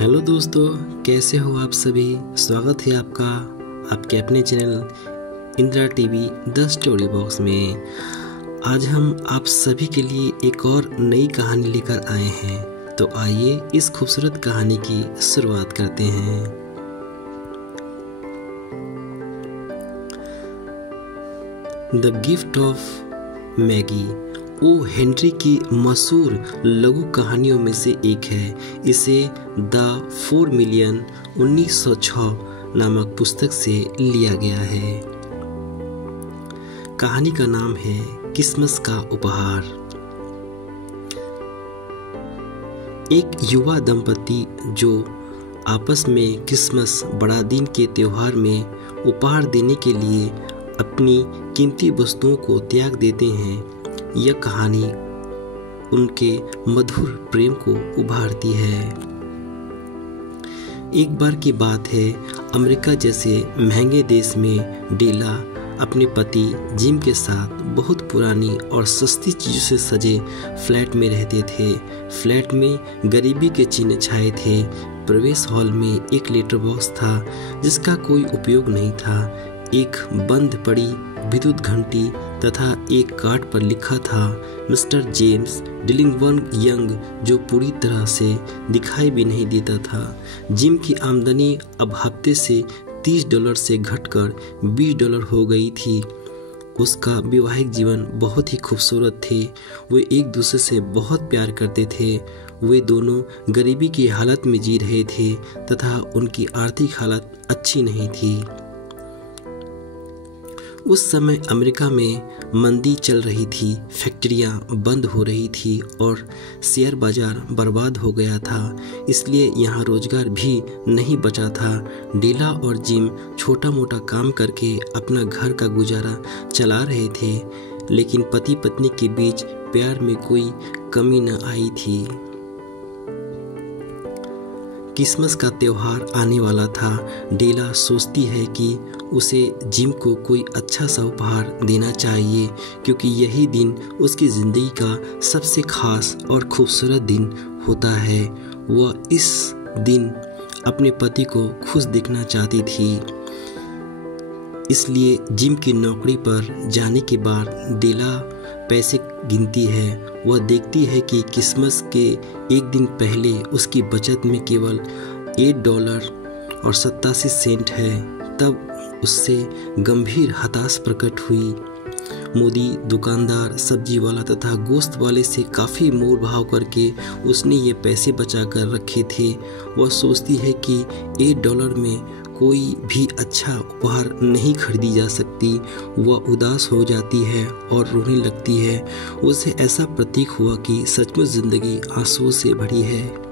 Hello दोस्तों, कैसे हो आप सभी। स्वागत है आपका आपके अपने channel Indira TV the story box में। आज हम आप सभी के लिए एक और नई कहानी लेकर आए हैं, तो आइए इस खूबसूरत कहानी की शुरुआत करते हैं। The gift of Magi O Henry की मशहूर लघु कहानियों में से एक है। इसे द 4 मिलियन 1906 नामक पुस्तक से लिया गया है। कहानी का नाम है क्रिसमस का उपहार। एक युवा दंपति जो आपस में क्रिसमस बड़ा दिन के त्योहार में उपहार देने के लिए अपनी कीमती वस्तुओं को त्याग देते हैं, यह कहानी उनके मधुर प्रेम को उभारती है। एक बार की बात है, अमेरिका जैसे महंगे देश में डेला अपने पति जिम के साथ बहुत पुरानी और सस्ती चीज़ों से सजे फ्लैट में रहते थे। फ्लैट में गरीबी के चिन्ह छाए थे। प्रवेश हॉल में एक लेटर बॉक्स था जिसका कोई उपयोग नहीं था। एक बंद पड़ी विद्युत घंटी तथा एक कार्ड पर लिखा था मिस्टर जेम्स डिलिंगवन यंग, जो पूरी तरह से दिखाई भी नहीं देता था। जिम की आमदनी अब हफ्ते से $30 से घटकर $20 हो गई थी। उसका वैवाहिक जीवन बहुत ही खूबसूरत थे। वे एक दूसरे से बहुत प्यार करते थे। वे दोनों गरीबी की हालत में जी रहे थे तथा उनकी आर्थिक हालत अच्छी नहीं थी। उस समय अमेरिका में मंदी चल रही थी, फैक्ट्रियां बंद हो रही थी और शेयर बाजार बर्बाद हो गया था, इसलिए यहाँ रोजगार भी नहीं बचा था। डेला और जिम छोटा मोटा काम करके अपना घर का गुजारा चला रहे थे, लेकिन पति पत्नी के बीच प्यार में कोई कमी न आई थी। क्रिसमस का त्योहार आने वाला था। डेला सोचती है कि उसे जिम को कोई अच्छा सा उपहार देना चाहिए, क्योंकि यही दिन उसकी ज़िंदगी का सबसे खास और खूबसूरत दिन होता है। वह इस दिन अपने पति को खुश देखना चाहती थी, इसलिए जिम की नौकरी पर जाने के बाद डेला पैसे गिनती है। वह देखती है कि क्रिसमस के एक दिन पहले उसकी बचत में केवल $8.87 है। तब उससे गंभीर हताश प्रकट हुई। मोदी दुकानदार, सब्जी वाला तथा गोश्त वाले से काफ़ी मोल भाव करके उसने ये पैसे बचा कर रखे थे। वह सोचती है कि $8 में कोई भी अच्छा उपहार नहीं खरीदी जा सकती। वह उदास हो जाती है और रोने लगती है। उसे ऐसा प्रतीक हुआ कि सचमुच जिंदगी आंसुओं से भरी है।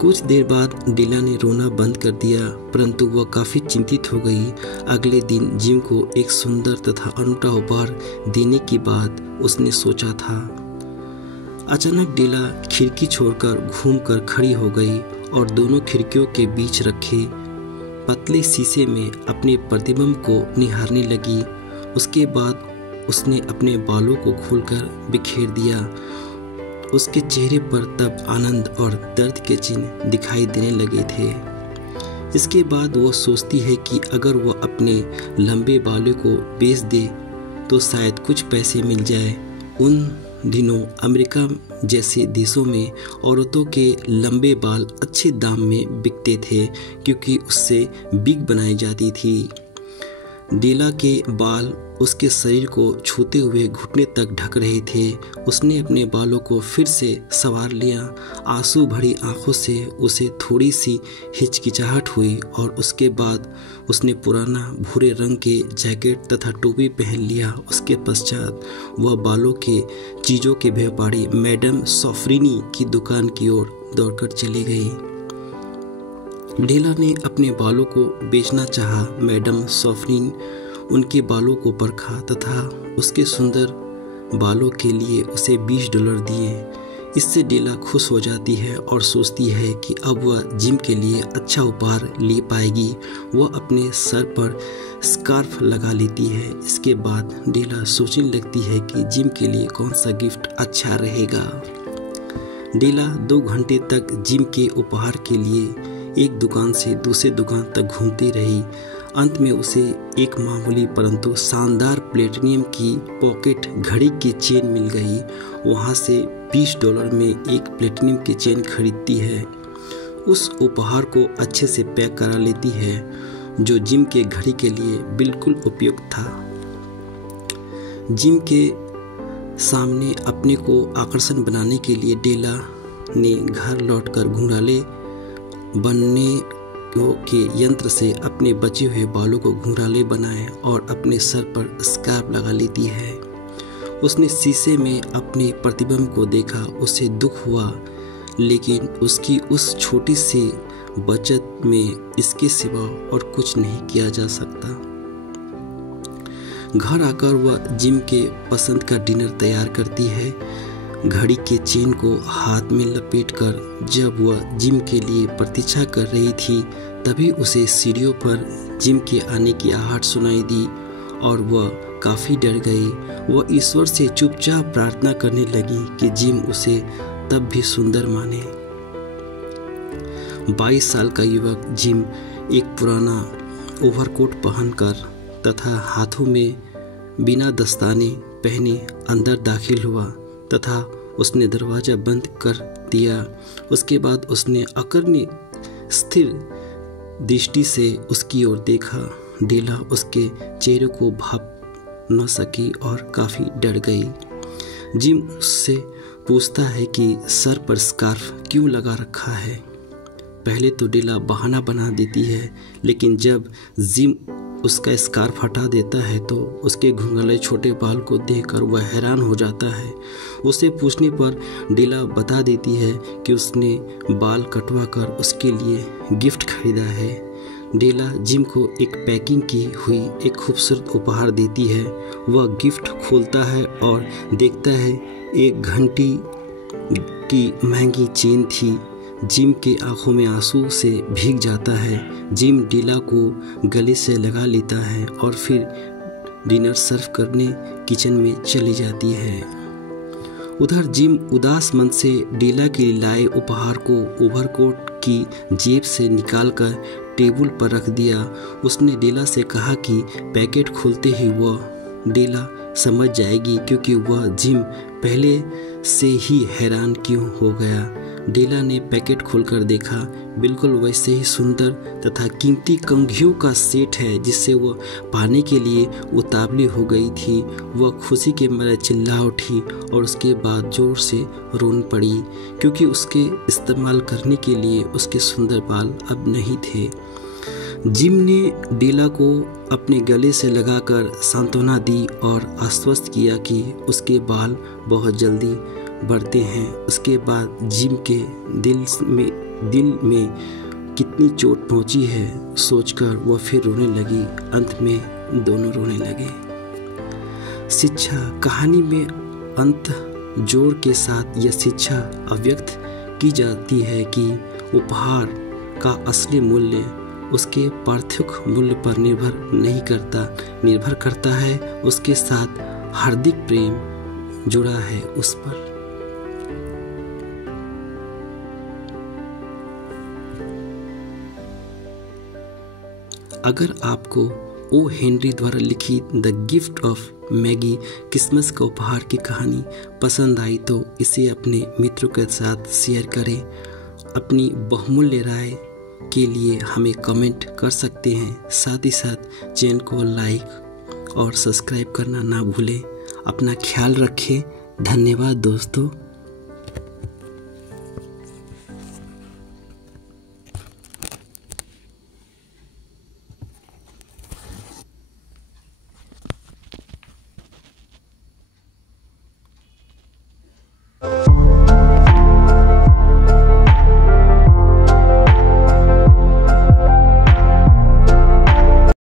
कुछ देर बाद डेला ने रोना बंद कर दिया, परंतु वह काफ़ी चिंतित हो गई। अगले दिन जिम को एक सुंदर तथा अनूठा उपहार देने की बात उसने सोचा था। अचानक डेला खिड़की छोड़कर घूमकर खड़ी हो गई और दोनों खिड़कियों के बीच रखे पतले शीशे में अपने प्रतिबिंब को निहारने लगी। उसके बाद उसने अपने बालों को खोलकर बिखेर दिया। उसके चेहरे पर तब आनंद और दर्द के चिन्ह दिखाई देने लगे थे। इसके बाद वह सोचती है कि अगर वह अपने लंबे बालों को बेच दे तो शायद कुछ पैसे मिल जाए। उन दिनों अमेरिका जैसे देशों में औरतों के लंबे बाल अच्छे दाम में बिकते थे, क्योंकि उससे बिग बनाई जाती थी। डेला के बाल उसके शरीर को छूते हुए घुटने तक ढक रहे थे। उसने अपने बालों को फिर से संवार लिया। आंसू भरी आंखों से उसे थोड़ी सी हिचकिचाहट हुई और उसके बाद उसने पुराना भूरे रंग के जैकेट तथा टोपी पहन लिया। उसके पश्चात वह बालों के चीज़ों के व्यापारी मैडम सॉफ्रिनी की दुकान की ओर दौड़कर चली गई। डेला ने अपने बालों को बेचना चाहा। मैडम सॉफ्रिन उनके बालों को परखा तथा उसके सुंदर बालों के लिए उसे $20 दिए। इससे डेला खुश हो जाती है और सोचती है कि अब वह जिम के लिए अच्छा उपहार ले पाएगी। वह अपने सर पर स्कार्फ लगा लेती है। इसके बाद डेला सोचने लगती है कि जिम के लिए कौन सा गिफ्ट अच्छा रहेगा। डेला 2 घंटे तक जिम के उपहार के लिए एक दुकान से दूसरे दुकान तक घूमती रही। अंत में उसे एक मामूली परंतु शानदार प्लेटिनियम की पॉकेट घड़ी की चेन मिल गई। वहाँ से $20 में एक प्लेटिनियम की चेन खरीदती है। उस उपहार को अच्छे से पैक करा लेती है जो जिम के घड़ी के लिए बिल्कुल उपयुक्त था। जिम के सामने अपने को आकर्षण बनाने के लिए डेला ने घर लौटकर घुंघराले बनने के यंत्र से अपने बचे हुए बालों को घुंघराले बनाए और अपने सर पर स्कार्फ लगा लेती है। उसने शीशे में अपने प्रतिबिंब को देखा। उसे दुख हुआ, लेकिन उसकी उस छोटी सी बचत में इसके सिवा और कुछ नहीं किया जा सकता। घर आकर वह जिम के पसंद का डिनर तैयार करती है। घड़ी के चेन को हाथ में लपेटकर जब वह जिम के लिए प्रतीक्षा कर रही थी, तभी उसे सीढ़ियों पर जिम के आने की आहट सुनाई दी और वह काफ़ी डर गई। वह ईश्वर से चुपचाप प्रार्थना करने लगी कि जिम उसे तब भी सुंदर माने। 22 साल का युवक जिम एक पुराना ओवरकोट पहनकर तथा हाथों में बिना दस्ताने पहने अंदर दाखिल हुआ तथा उसने दरवाज़ा बंद कर दिया। उसके बाद उसने अकर्णी स्थिर दृष्टि से उसकी ओर देखा। डेला उसके चेहरे को भाप न सकी और काफ़ी डर गई। जिम उससे पूछता है कि सर पर स्कार्फ क्यों लगा रखा है। पहले तो डेला बहाना बना देती है, लेकिन जब जिम उसका स्कार्फ हटा देता है तो उसके घुंघराले छोटे बाल को देखकर वह हैरान हो जाता है। उसे पूछने पर डेला बता देती है कि उसने बाल कटवा कर उसके लिए गिफ्ट खरीदा है। डेला जिम को एक पैकिंग की हुई एक खूबसूरत उपहार देती है। वह गिफ्ट खोलता है और देखता है एक घंटी की महंगी चेन थी। जिम के आंखों में आंसू से भीग जाता है। जिम डेला को गले से लगा लेता है और फिर डिनर सर्व करने किचन में चली जाती है। उधर जिम उदास मन से डेला के लिए लाए उपहार को ओवरकोट की जेब से निकालकर टेबल पर रख दिया। उसने डेला से कहा कि पैकेट खोलते ही वह डेला समझ जाएगी, क्योंकि वह जिम पहले से ही हैरान क्यों हो गया। डेला ने पैकेट खोलकर देखा। बिल्कुल वैसे ही सुंदर तथा कीमती कंघियों का सेट है जिससे वह पाने के लिए उतावली हो गई थी। वह खुशी के मारे चिल्ला उठी और उसके बाद जोर से रोन पड़ी, क्योंकि उसके इस्तेमाल करने के लिए उसके सुंदर बाल अब नहीं थे। जिम ने डेला को अपने गले से लगाकर सांत्वना दी और आश्वस्त किया कि उसके बाल बहुत जल्दी बढ़ते हैं। उसके बाद जिम के दिल में कितनी चोट पहुंची है सोचकर वह फिर रोने लगी। अंत में दोनों रोने लगे। शिक्षा कहानी में अंत जोर के साथ यह शिक्षा अव्यक्त की जाती है कि उपहार का असली मूल्य उसके पार्थिव मूल्य पर निर्भर करता है उसके साथ हार्दिक प्रेम जुड़ा है उस पर। अगर आपको ओ हेनरी द्वारा लिखित the gift of Maggi Christmas का उपहार की कहानी पसंद आई तो इसे अपने मित्रों के साथ शेयर करें। अपनी बहुमूल्य राय के लिए हमें कमेंट कर सकते हैं। साथ ही साथ चैनल को लाइक और सब्सक्राइब करना ना भूलें। अपना ख्याल रखें। धन्यवाद दोस्तों।